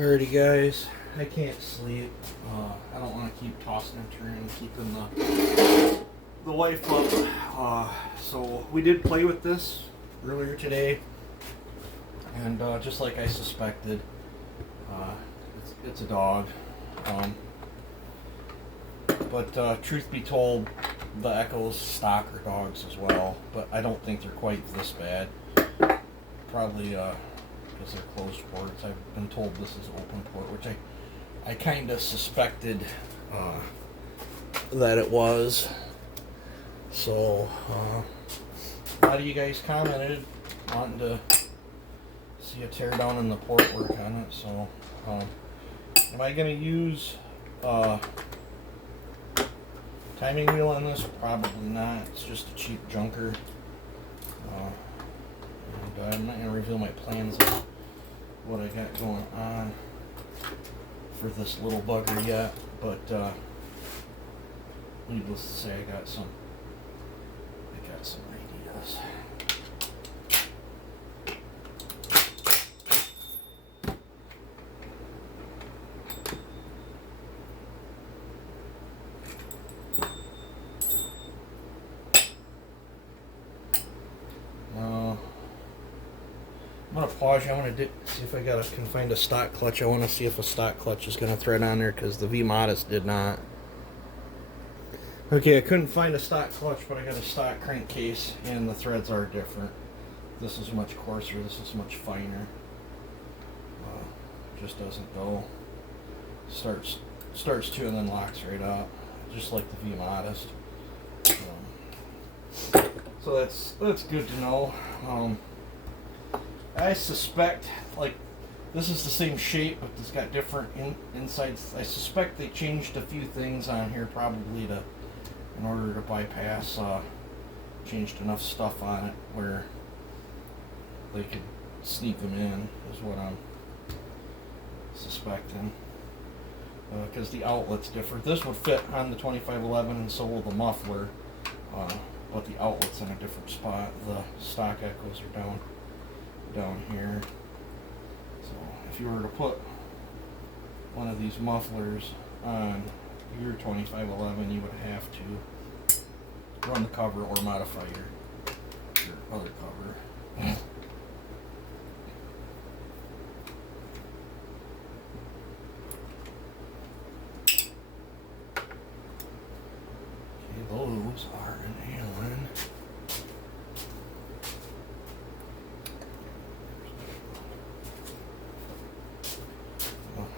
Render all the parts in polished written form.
Alrighty, guys. I can't sleep. I don't want to keep tossing and turning, keeping the wife up. So we did play with this earlier today, and just like I suspected, it's a dog. But truth be told, the Echoes stock are dogs as well, but I don't think they're quite this bad. Probably because they're closed ports. I've been told this is open port, which I kind of suspected that it was. So a lot of you guys commented wanting to see a tear down in the port work on it. So am I going to use timing wheel on this? Probably not. It's just a cheap junker. And I'm not going to reveal my plans of what I got going on for this little bugger yet, but needless to say, I got some ideas. I'm going to pause you. I want to see if I can find a stock clutch. I want to see if a stock clutch is going to thread on there, because the V-Modest did not. Okay, I couldn't find a stock clutch, but I got a stock crankcase, and the threads are different. This is much coarser. This is much finer. Just doesn't go. Starts to and then locks right up, just like the V-Modest. So that's good to know. I suspect, like, this is the same shape, but it's got different insides. I suspect they changed a few things on here, probably in order to bypass, changed enough stuff on it where they could sneak them in, is what I'm suspecting. Because the outlet's different. This would fit on the 2511, and so will the muffler, but the outlet's in a different spot. The stock Echoes are down here. So if you were to put one of these mufflers on your 2511, you would have to run the cover or modify your other cover. Okay, those are an Allen.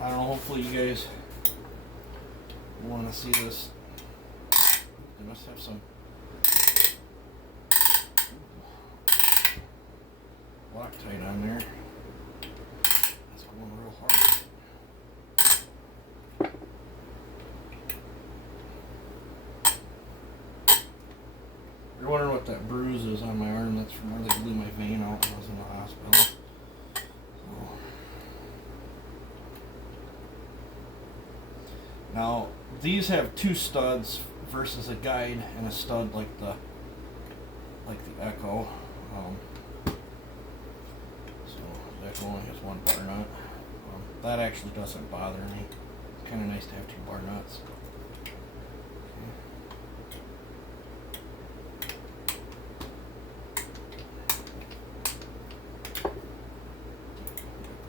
I don't know, hopefully you guys want to see this. They must have some Loctite on there. That's going real hard. You're wondering what that bruise is on my arm. That's from where they blew my vein out when I was in the hospital. Now, these have two studs versus a guide and a stud like the Echo. So the Echo only has one bar nut. That actually doesn't bother me. It's kind of nice to have two bar nuts.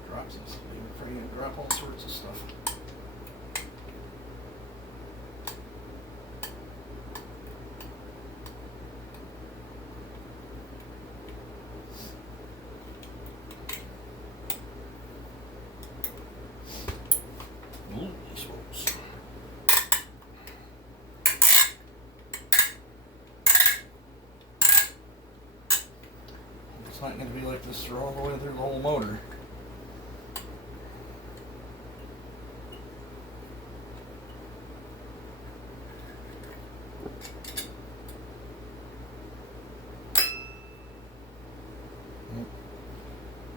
Drops this. You're afraid to drop all sorts of stuff. It's not going to be like this through all the way through the whole motor.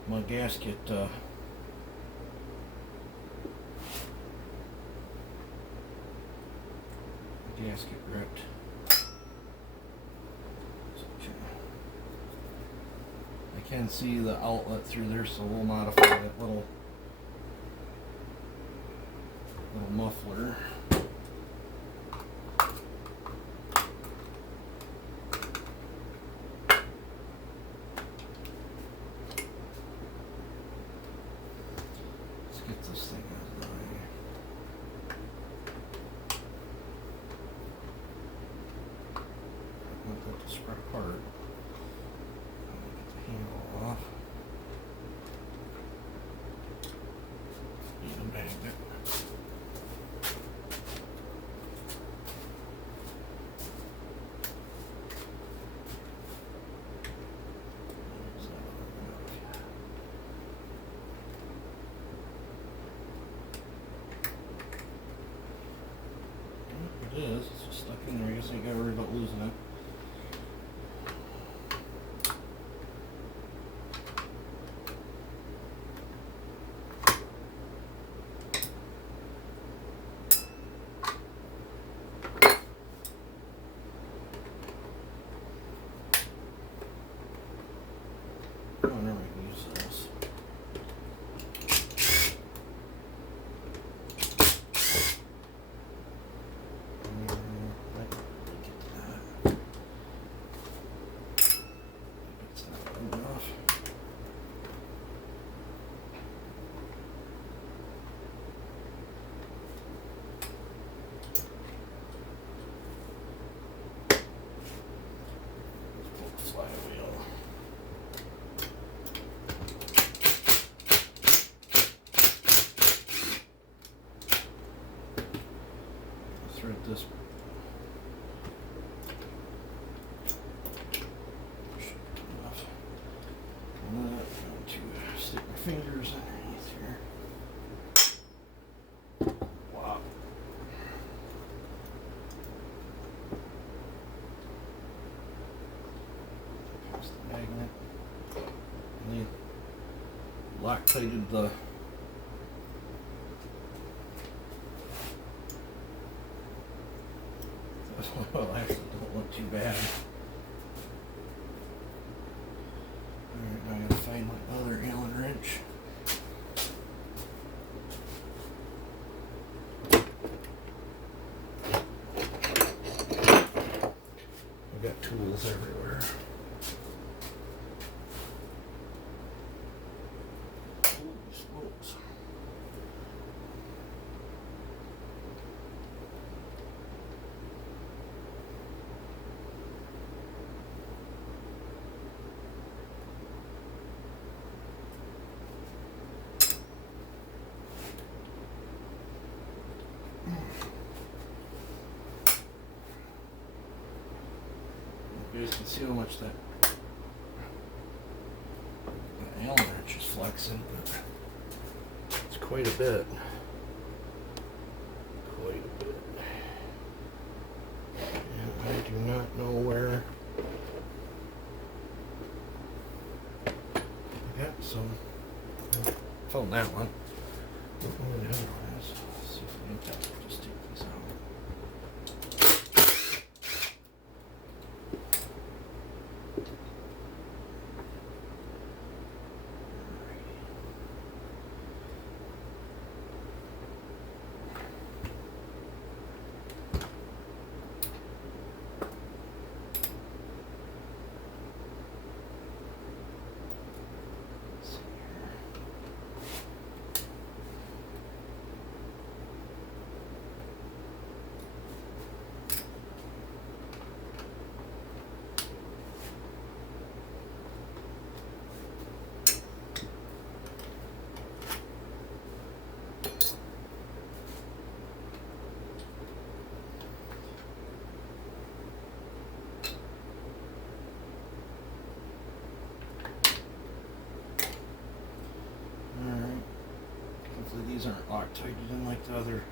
My gasket ripped. I can see the outlet through there, so we'll modify that little get this thing out of the way. I want that to spread apart. Get the handle off. Need a magnet. It is. It's just stuck in there. I guess I ain't gotta worry about losing it. I wonder if I can use this. Flywheel. Thread this. Enough. I'm going to stick my fingers underneath here. Wow. Past the magnet. And then Loctited the well, actually don't look too bad. Alright, now I gotta find my other Allen wrench. I've got tools everywhere. Holy smokes. You guys can see how much that Allen wrench is flexing, but it's quite a bit. Quite a bit. And I do not know where. I got some. Found that one. I don't know where the other one is. Let's see if we can just take this out. These aren't Loctited in like the other.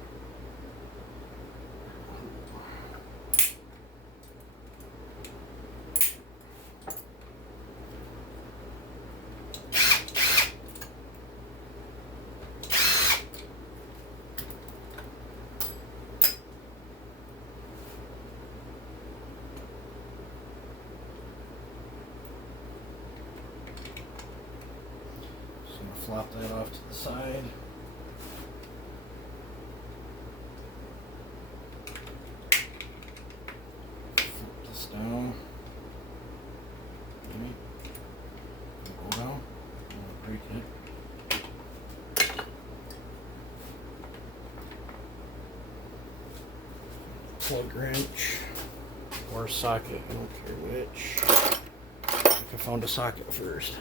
So I'm gonna flop that off to the side. Down. Maybe. Go down. Break it. plug wrench or socket, I don't care which. I think I found a socket first.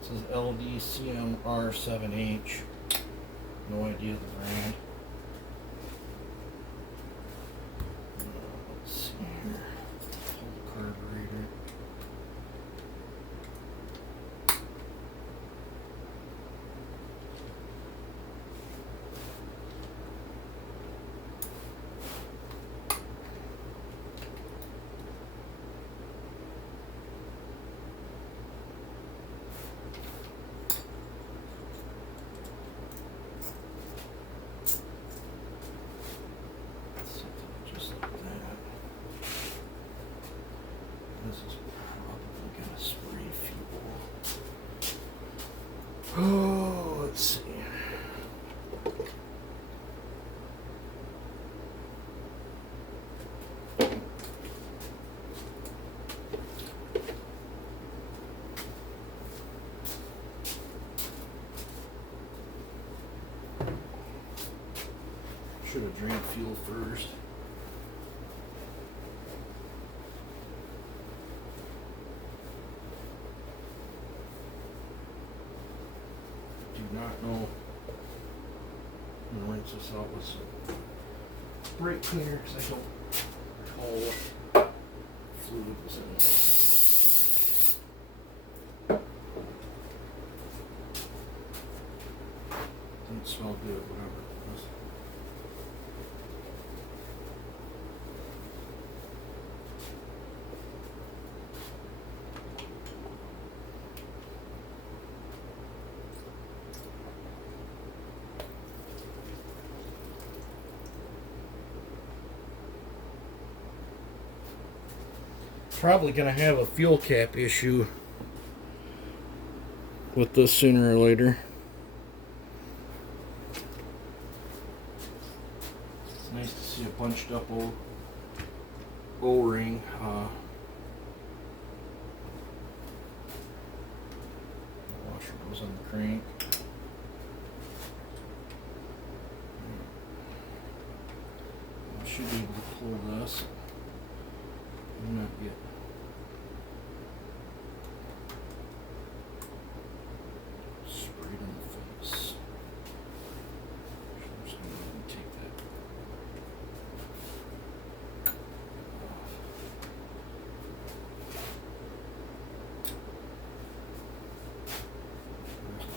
This is LDCMR7H. No idea the brand. Let's see here. Hold the carburetor. Just like that. This is probably gonna spray fuel. Oh, let's see. Should have drained fuel first. Do not know. I'm gonna rinse this out with some brake cleaner because I don't recall what fluid was in it. Didn't smell good, whatever it was. Probably gonna have a fuel cap issue with this sooner or later. It's nice to see a bunched up O-ring. Washer goes on the crank. I should be able to pull this and not get sprayed in the face. I'm just going to take that off.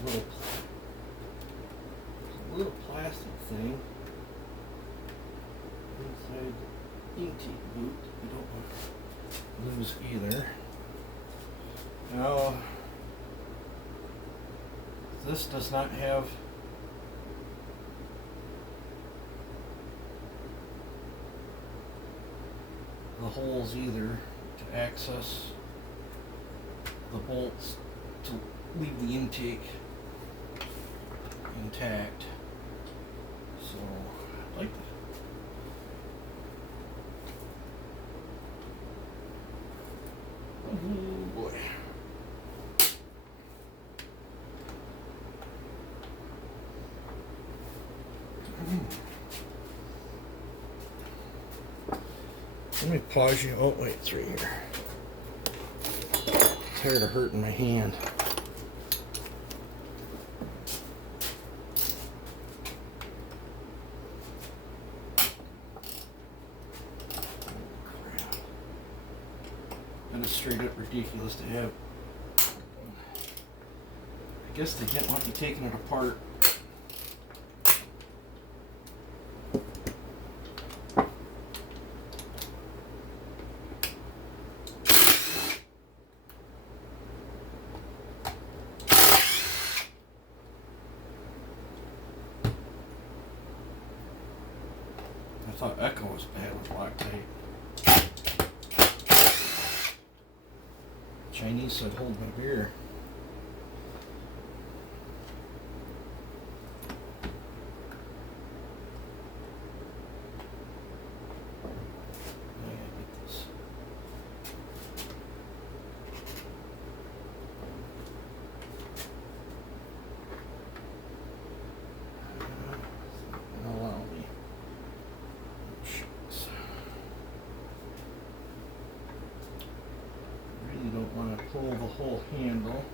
There's a little plastic thing inside the intake boot that we don't want to lose either. Now, this does not have the holes either to access the bolts to leave the intake intact. So I'd like to boy. Let me pause you. Oh, wait, it's right here. Tired of hurting my hand. That is straight up ridiculous to have. I guess they didn't want me taking it apart. I thought Echo was bad with Loctite. Chinese said hold my beer. handle.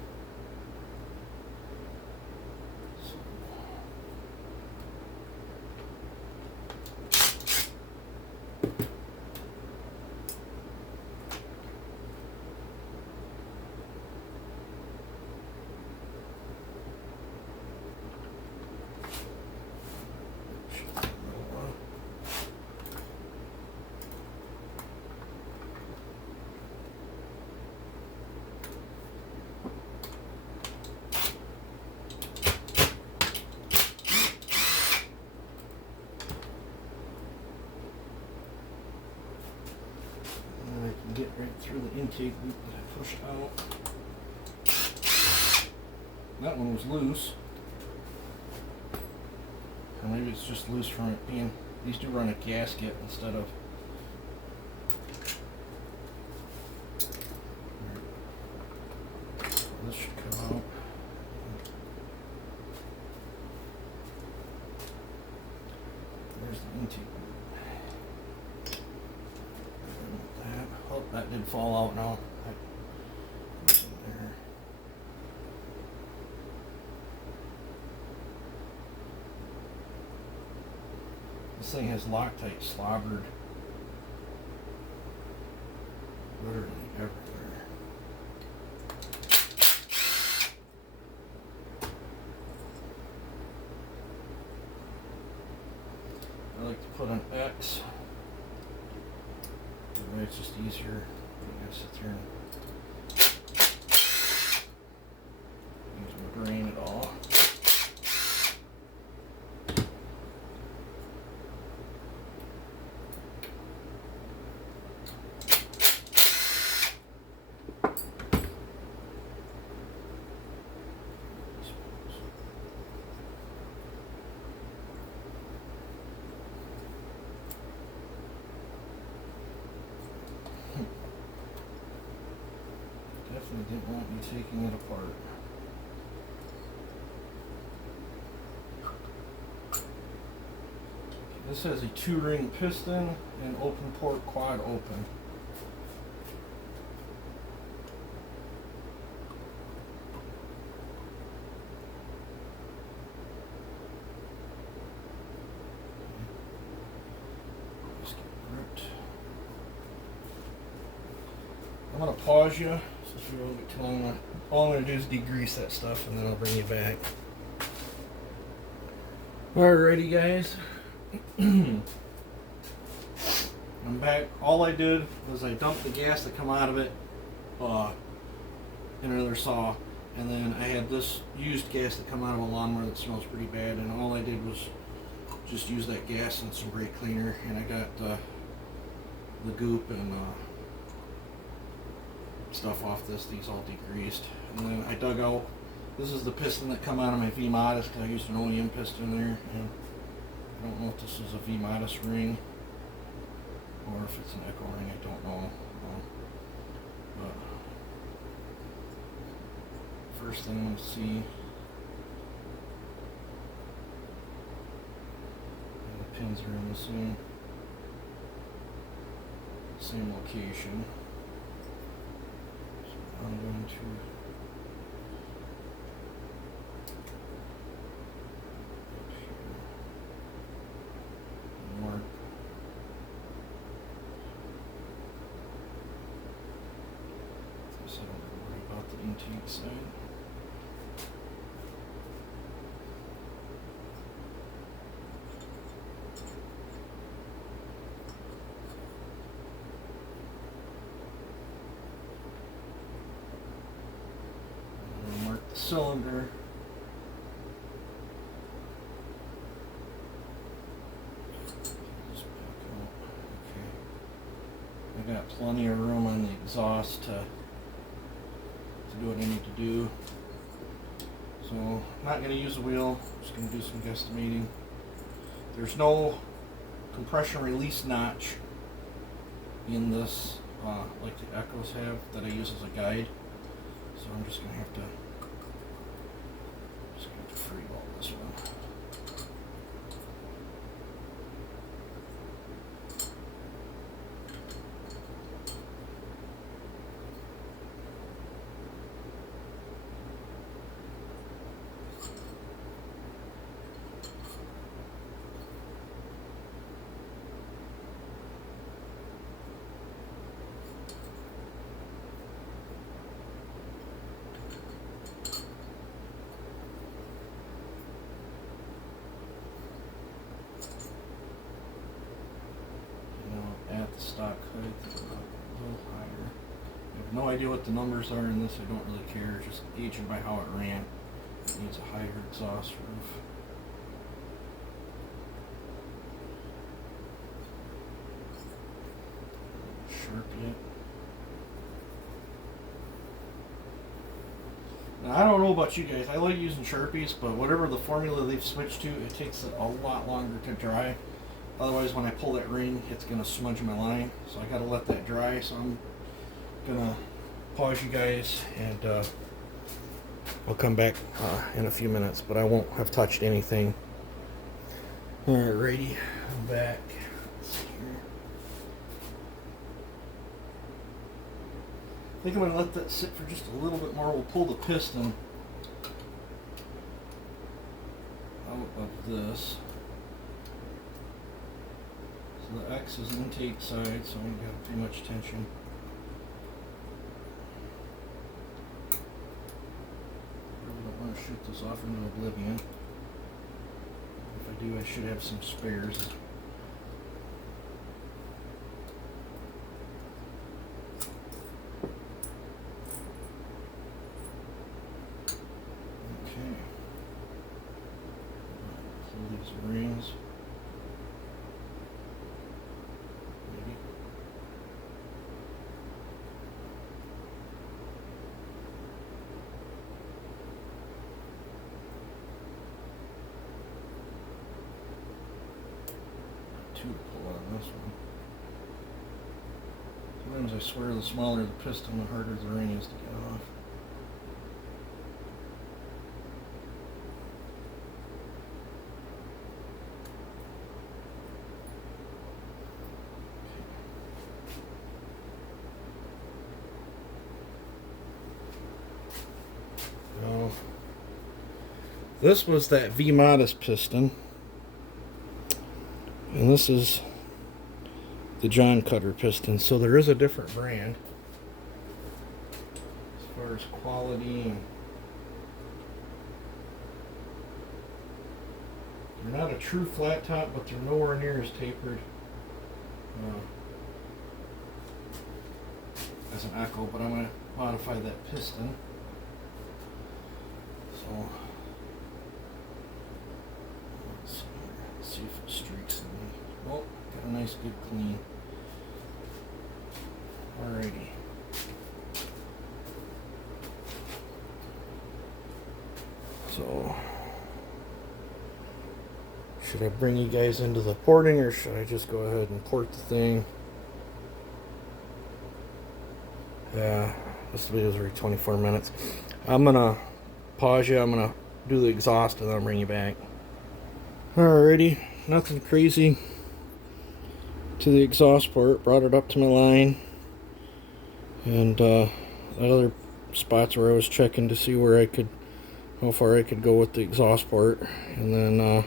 Get right through the intake loop that I pushed out. That one was loose. Or maybe it's just loose from it being, these do run a gasket instead of. This should come out. There's the intake loop. Oh, that did fall out now. There. This thing has Loctite slobbered literally everywhere. I like to put an X. It's just easier. I sit here and use my brain at all. Definitely didn't want me taking it apart. This has a 2-ring piston and open port quad open. Just get ripped. I'm going to pause you. So we don't get too long. All I'm going to do is degrease that stuff and then I'll bring you back. Alrighty guys. I'm back. All I did was I dumped the gas that come out of it in another saw, and then I had this used gas that come out of a lawnmower that smells pretty bad, and all I did was just use that gas and some brake cleaner, and I got the goop and stuff off this. These all degreased, and then I dug out. This is the piston that come out of my V-Modus because I used an OEM piston there, and I don't know if this is a V-Modus ring or if it's an Echo ring. I don't know. But first thing we'll see, the pins are in the same location. So I'm going to mark this. I don't worry about the intake side. Cylinder. Just back up. Okay. I got plenty of room on the exhaust to do what I need to do. So I'm not going to use the wheel. I'm just going to do some guesstimating. There's no compression release notch in this like the Echoes have that I use as a guide. So I'm just going to have to freeball this one. stock height, a little higher. I have no idea what the numbers are in this. I don't really care. Just gauging by how it ran. It needs a higher exhaust roof. Sharpie it. Now, I don't know about you guys. I like using Sharpies, but whatever the formula they've switched to, it takes it a lot longer to dry. Otherwise, when I pull that ring, it's going to smudge my line. So I got to let that dry. So I'm going to pause you guys, and I'll come back in a few minutes, but I won't have touched anything. Alrighty, I'm back. Let's see here. I think I'm going to let that sit for just a little bit more. We'll pull the piston out of this. So the X is intake side, so I ain't got too much tension. Really don't want to shoot this off into oblivion. If I do, I should have some spares. Rings. Maybe. Two to pull out of this one. Sometimes I swear the smaller the piston, the harder the ring is to get off. This was that V-Modus piston, and this is the John Cutter piston, so there is a different brand as far as quality. And they're not a true flat top, but they're nowhere near as tapered as an Echo, but I'm going to modify that piston. So let's see if it streaks in me. Oh, got a nice good clean. Alrighty. So should I bring you guys into the porting, or should I just go ahead and port the thing? Yeah, this video is already 24 minutes. I'm gonna pause you. I'm gonna do the exhaust and then I'll bring you back. Alrighty, nothing crazy to the exhaust port. Brought it up to my line, and that other spots where I was checking to see where I could, how far I could go with the exhaust port, and then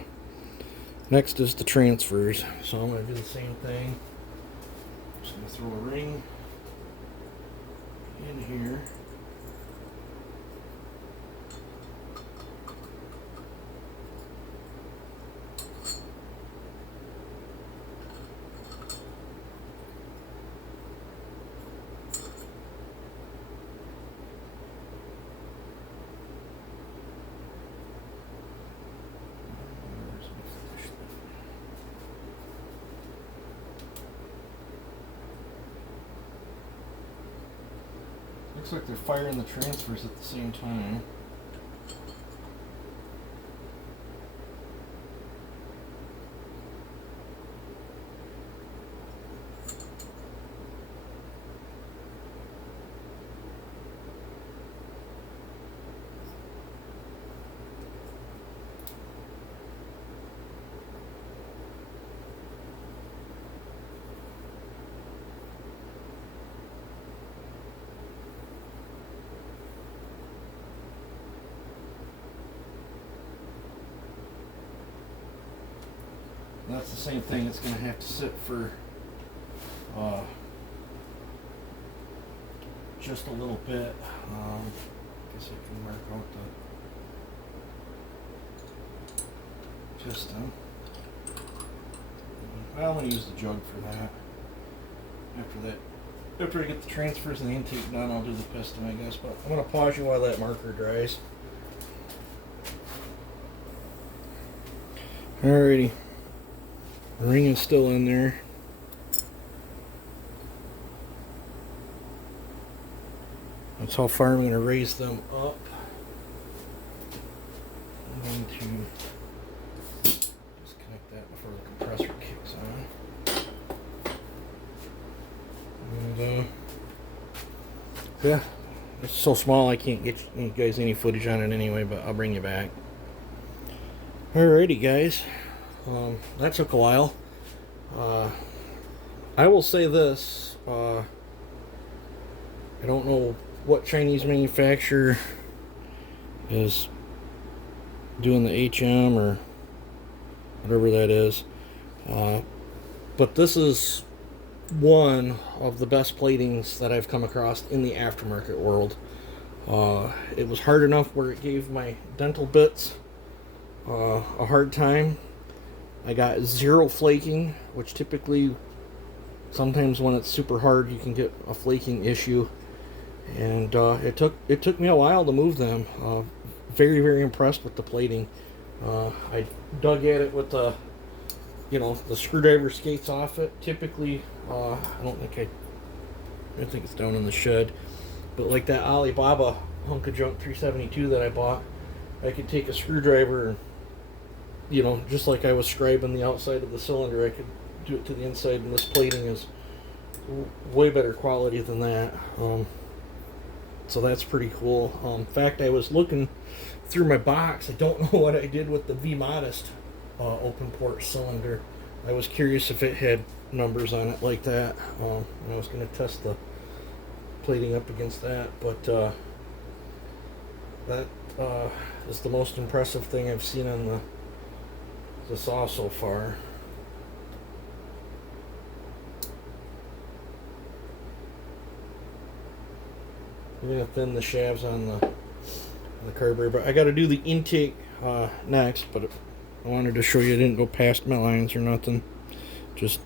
next is the transfers. So I'm gonna do the same thing. Just gonna throw a ring in here. Looks like they're firing the transfers at the same time. That's the same thing. It's going to have to sit for just a little bit. I guess I can mark out the piston. Well, I'm going to use the jug for that. After I get the transfers and the intake done, I'll do the piston, I guess. But I'm going to pause you while that marker dries. Alrighty. The ring is still in there. That's how far I'm going to raise them up. I'm going to disconnect that before the compressor kicks on. And yeah, it's so small I can't get you guys any footage on it anyway, but I'll bring you back. Alrighty guys, that took a while. I will say this, I don't know what Chinese manufacturer is doing the HM or whatever that is, but this is one of the best platings that I've come across in the aftermarket world. It was hard enough where it gave my dental bits a hard time. I got zero flaking, which typically sometimes when it's super hard you can get a flaking issue, and it took me a while to move them. Very, very impressed with the plating. I dug at it with the screwdriver skates off it. Typically, I think it's down in the shed, but like that Alibaba hunk of junk 372 that I bought, I could take a screwdriver and, just like I was scribing the outside of the cylinder, I could do it to the inside, and this plating is way better quality than that. So that's pretty cool. In fact, I was looking through my box. I don't know what I did with the V-Modest open port cylinder. I was curious if it had numbers on it like that. I was going to test the plating up against that, but that is the most impressive thing I've seen on the saw so far. I'm going to thin the shafts on the carburetor, but I got to do the intake next, but I wanted to show you I didn't go past my lines or nothing. Just,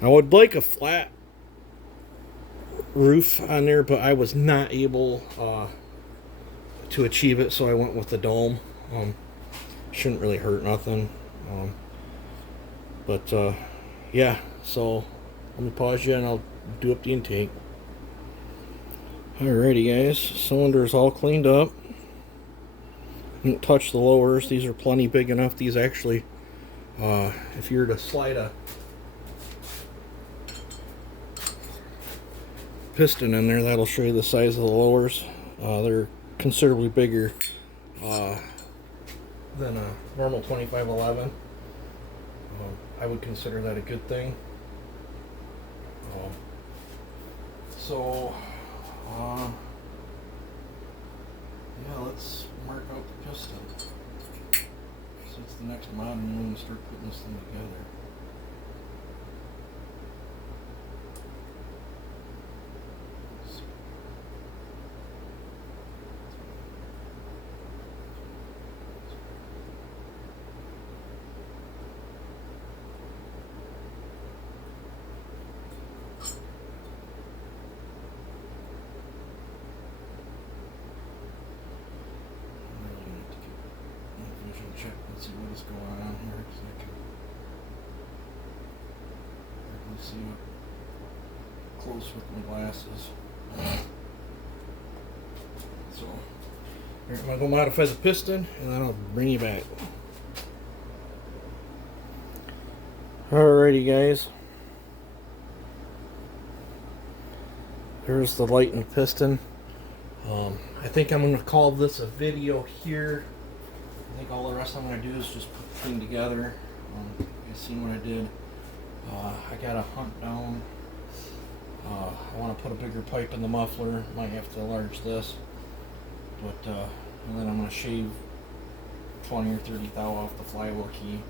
I would like a flat roof on there, but I was not able to achieve it, so I went with the dome. Shouldn't really hurt nothing. But yeah, so let me pause you and I'll do up the intake. Alrighty guys, cylinder is all cleaned up. Didn't touch the lowers. These are plenty big enough. These actually, if you were to slide a piston in there, that'll show you the size of the lowers. They're considerably bigger than a normal 2511. I would consider that a good thing. Yeah, let's mark out the piston. So it's the next modern when we start putting this thing together. Check and see what is going on here, because I can see it close with my glasses. So here, I'm going to go modify the piston and then I'll bring you back. Alrighty guys, there's the light and piston. I think I'm going to call this a video here. I think all the rest I'm going to do is just put the thing together. You guys seen what I did. I got a hunt down. I want to put a bigger pipe in the muffler. Might have to enlarge this. But and then I'm going to shave 20 or 30 thou off the flywheel key.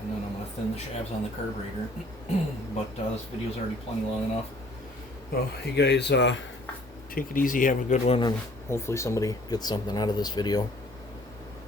And then I'm going to thin the shafts on the carburetor. But this video's already plenty long enough. Well, you guys take it easy, have a good one, and hopefully somebody gets something out of this video.